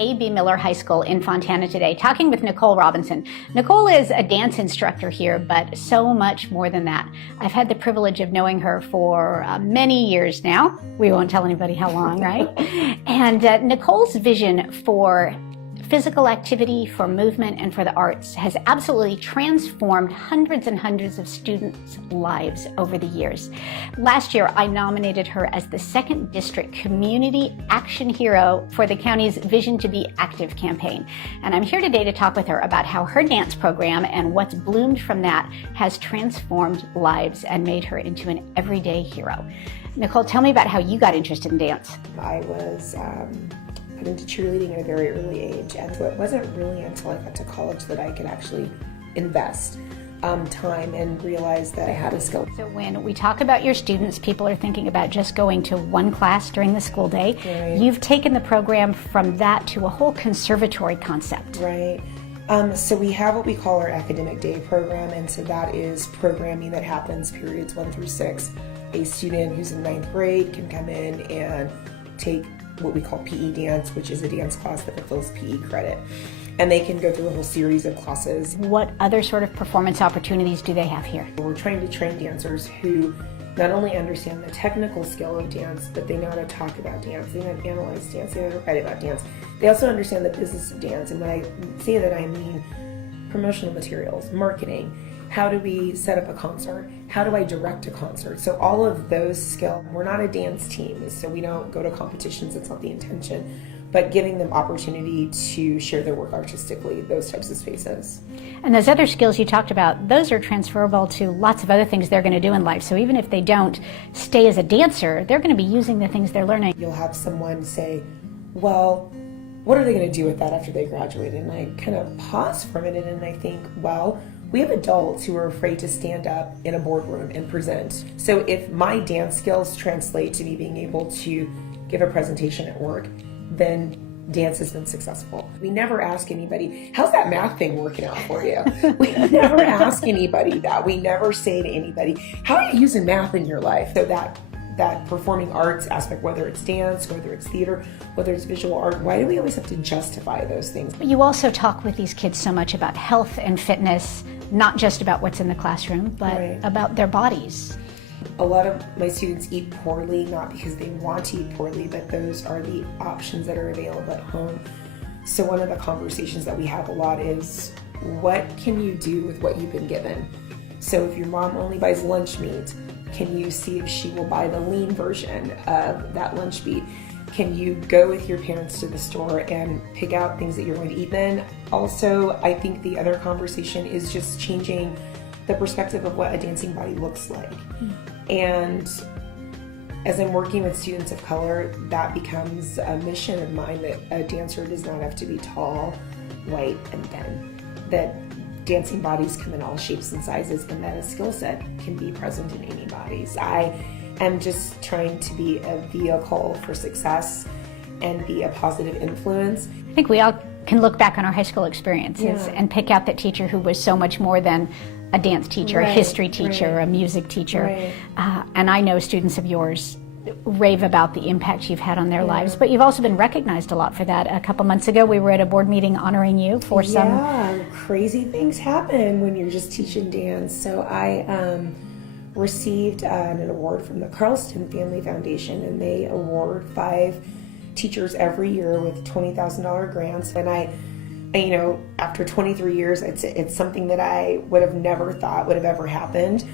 A.B. Miller High School in Fontana today, talking with Nicole Robinson. Nicole is a dance instructor here, but so much more than that. I've had the privilege of knowing her for many years now. We won't tell anybody how long, right? And Nicole's vision for physical activity, for movement, and for the arts has absolutely transformed hundreds and hundreds of students' lives over the years. Last year, I nominated her as the 2nd District Community Action Hero for the county's Vision to Be Active campaign. And I'm here today to talk with her about how her dance program and what's bloomed from that has transformed lives and made her into an everyday hero. Nicole, tell me about how you got interested in dance. I was put into cheerleading at a very early age, and so it wasn't really until I got to college that I could actually invest time and realize that I had a skill. So when we talk about your students, people are thinking about just going to one class during the school day. Right. You've taken the program from that to a whole conservatory concept. Right. So we have what we call our academic day program, and so that is programming that happens periods 1 through 6. A student who's in 9th grade can come in and take what we call PE dance, which is a dance class that fulfills PE credit. And they can go through a whole series of classes. What other sort of performance opportunities do they have here? We're trying to train dancers who not only understand the technical skill of dance, but they know how to talk about dance, they know how to analyze dance, they know how to write about dance. They also understand the business of dance, and when I say that, I mean promotional materials, marketing. How do we set up a concert? How do I direct a concert? So all of those skills. We're not a dance team, so we don't go to competitions. That's not the intention. But giving them opportunity to share their work artistically, those types of spaces. And those other skills you talked about, those are transferable to lots of other things they're going to do in life. So even if they don't stay as a dancer, they're going to be using the things they're learning. You'll have someone say, well, what are they going to do with that after they graduate? And I kind of pause for a minute and I think, well, we have adults who are afraid to stand up in a boardroom and present. So if my dance skills translate to me being able to give a presentation at work, then dance has been successful. We never ask anybody, how's that math thing working out for you? We never ask anybody that. We never say to anybody, how are you using math in your life? So that performing arts aspect, whether it's dance, whether it's theater, whether it's visual art, why do we always have to justify those things? But you also talk with these kids so much about health and fitness, not just about what's in the classroom, but Right. about their bodies. A lot of my students eat poorly, not because they want to eat poorly, but those are the options that are available at home. So one of the conversations that we have a lot is, what can you do with what you've been given? So if your mom only buys lunch meat, can you see if she will buy the lean version of that lunch meat? Can you go with your parents to the store and pick out things that you're going to eat then? Also, I think the other conversation is just changing the perspective of what a dancing body looks like. And as I'm working with students of color, that becomes a mission of mine, that a dancer does not have to be tall, white, and thin. That dancing bodies come in all shapes and sizes, and that a skill set can be present in any bodies. I am just trying to be a vehicle for success and be a positive influence. I think we all can look back on our high school experiences and pick out that teacher who was so much more than a dance teacher, a history teacher, a music teacher. And I know students of yours rave about the impact you've had on their lives, but you've also been recognized a lot for that. A couple months ago, we were at a board meeting honoring you for some... Yeah, crazy things happen when you're just teaching dance. So I received an award from the Carlston Family Foundation, and they award 5 teachers every year with $20,000 grants. And I, you know, after 23 years, it's something that I would have never thought would have ever happened.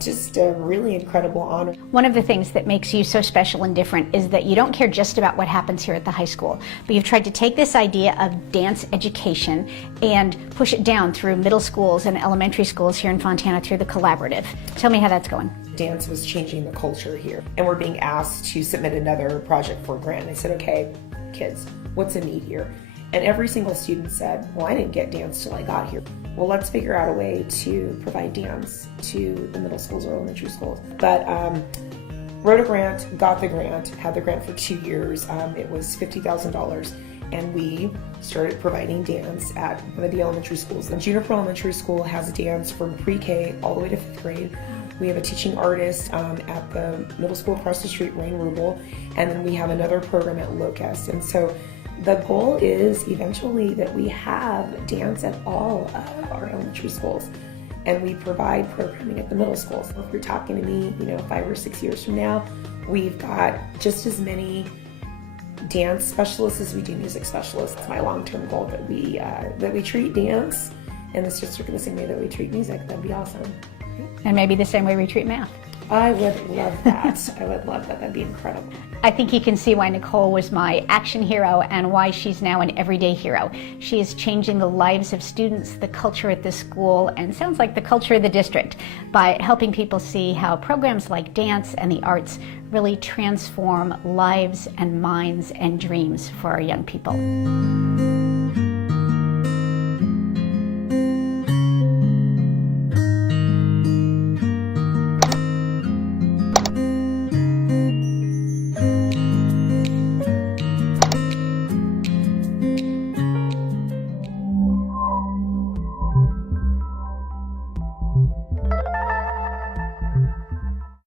Just a really incredible honor. One of the things that makes you so special and different is that you don't care just about what happens here at the high school, but you've tried to take this idea of dance education and push it down through middle schools and elementary schools here in Fontana through the collaborative. Tell me how that's going. Dance was changing the culture here, and we're being asked to submit another project for a grant. I said, okay, kids, what's the need here? And every single student said, well, I didn't get dance till I got here. Well, let's figure out a way to provide dance to the middle schools or elementary schools. But wrote a grant, got the grant, had the grant for 2 years. It was $50,000, and we started providing dance at one of the elementary schools. And Juniper Elementary School has dance from pre-K all the way to 5th grade. We have a teaching artist at the middle school across the street, Rain Rubel, and then we have another program at Locust. And so the goal is eventually that we have dance at all of our elementary schools, and we provide programming at the middle schools. So if you're talking to me, 5 or 6 years from now, we've got just as many dance specialists as we do music specialists. It's my long-term goal that we treat dance in this district the same way that we treat music. That'd be awesome. And maybe the same way we treat math. I would love that. I would love that. That'd be incredible. I think you can see why Nicole was my action hero and why she's now an everyday hero. She is changing the lives of students, the culture at the school, and sounds like the culture of the district by helping people see how programs like dance and the arts really transform lives and minds and dreams for our young people.